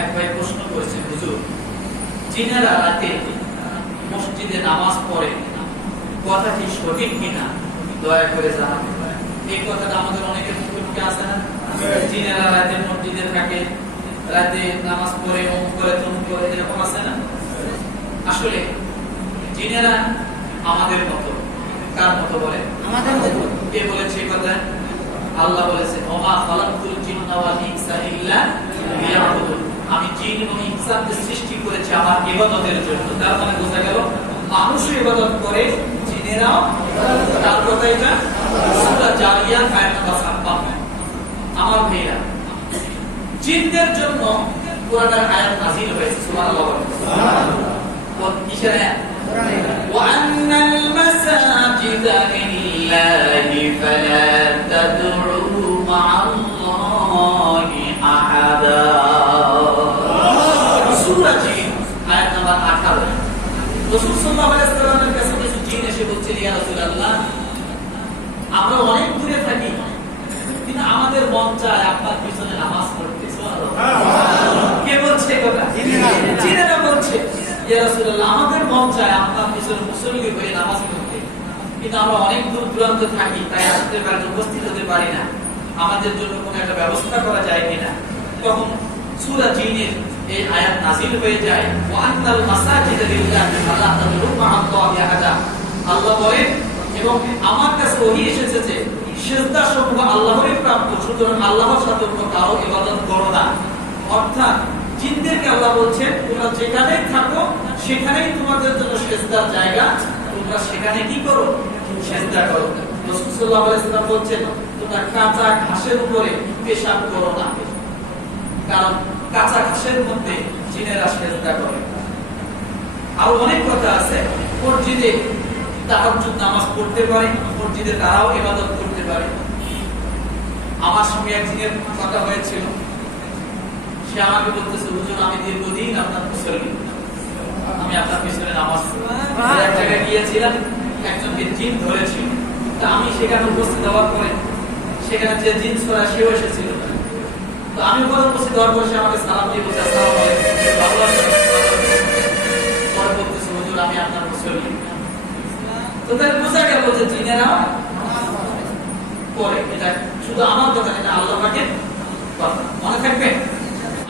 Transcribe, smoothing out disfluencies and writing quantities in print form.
এক ভাই প্রশ্ন করেছে, হুজুর জিনেরা রাতে মসজিদে নামাজ পড়ে, কথা কি সঠিক কিনা দয়া করে জানাবেন। এই কথাটা আমাদের অনেকের মুখে মুখে আসে না? জিনেরা রাতে মসজিদে থাকে, রাতে নামাজ পড়ে, অমুক করে তমুক করে, এরকম আছে না? আসলে জিনেরা আমাদের মতো। কার মতো বলে? আমাদের মতো। কে বলেছে এই কথা? আল্লাহ বলেছে, ওমা খালাকতুল জিন্না ওয়াল ইনসা ইল্লা লিয়াবুদুন। আমি জিন এবং ইনসানকে সৃষ্টি করেছি আমার ইবাদতের জন্য। তার মানে বোঝা গেল মানুষও ইবাদত করে, জিনেরাও। তার কথা এটা সূরা জারিয়াত আয়াত নম্বর 56। আমার ভাইরা, জিনদের জন্য কোরআনের আয়াত নাযিল হয়েছে। সুবহানাল্লাহ। সুবহানাল্লাহ। কিসের আয়াত? وأن المساجد لله فلا تدعوا مع الله أحدا। সূরা জিন আয়াত নাম্বার 18। রাসূল সাল্লাল্লাহু আলাইহি ওয়াসাল্লামের কাছে কিছু জিন এসে বলছে, ইয়া রাসূলুল্লাহ, আমরা অনেক দূরে থাকি, কিন্তু আমাদের মন চায় আপনার পিছনে নামাজ পড়তে। সুবহানাল্লাহ। কে বলছে কথা? জিনেরা বলছে, ইয়া রাসূলুল্লাহ, আমাদের মন চায় আপনার পিছনে মুসল্লি হয়ে নামাজ পড়তে, কিন্তু আমরা অনেক দূর দূরান্তে থাকি, তাই আসতে পারি, উপস্থিত হতে পারি না। আমাদের জন্য কোনো একটা ব্যবস্থা করা যায় কিনা? তখন সূরা জিনের এই আয়াত নাযিল হয়ে যায়, ওয়ান্নাল মাসাজিদা লিল্লাহি ফালা তাদউ মা'আল্লাহি আহাদা। আল্লাহ বলেন, এবং আমার কাছে ওহী এসেছে যে সিজদা সমূহ আল্লাহরই প্রাপ্য, সুতরাং আল্লাহর সাথে অন্য কারো ইবাদত করো না। অর্থাৎ জিনদেরকে আল্লাহ বলছেন, তোমরা যেখানেই থাকো সেখানেই তোমাদের জন্য সিজদার জায়গা, তোমরা সেখানে কি করো? সিজদা করো। রাসূল সাল্লাল্লাহু আলাইহি ওয়াসাল্লাম বলছেন, তোমরা কাঁচা ঘাসের উপরে পেশাব করো না, কারণ কাঁচা ঘাসের মধ্যে জিনেরা সিজদা করে। আর অনেক কথা আছে। মসজিদে তাহাজ্জুদ নামাজ পড়তে পারে, মসজিদে তারাও ইবাদত করতে পারে। আমার সঙ্গে এক জিনের কথা হয়েছিল, সে আমাকে বলতেছে, হুজুর আমি দীর্ঘদিন আপনার মুসল্লি, আমি আপনার পিছনে নামাজ পড়ি। এক জায়গায় গিয়েছিলাম, একজনকে জিন ধরেছিল, তা আমি সেখানে উপস্থিত হওয়ার পরে সেখানে যে জিন ছোড়া সেও এসেছিল। তো আমি ওখানে উপস্থিত হওয়ার পরে সে আমাকে সালাম দিয়ে বলছে, আসসালামু আলাইকুম। পরে বলতেছে, হুজুর আমি আপনার মুসল্লি। তো তাই বোঝা গেল যে জিনেরাও করে। এটা শুধু আমার কথা, এটা আল্লাহ পাকের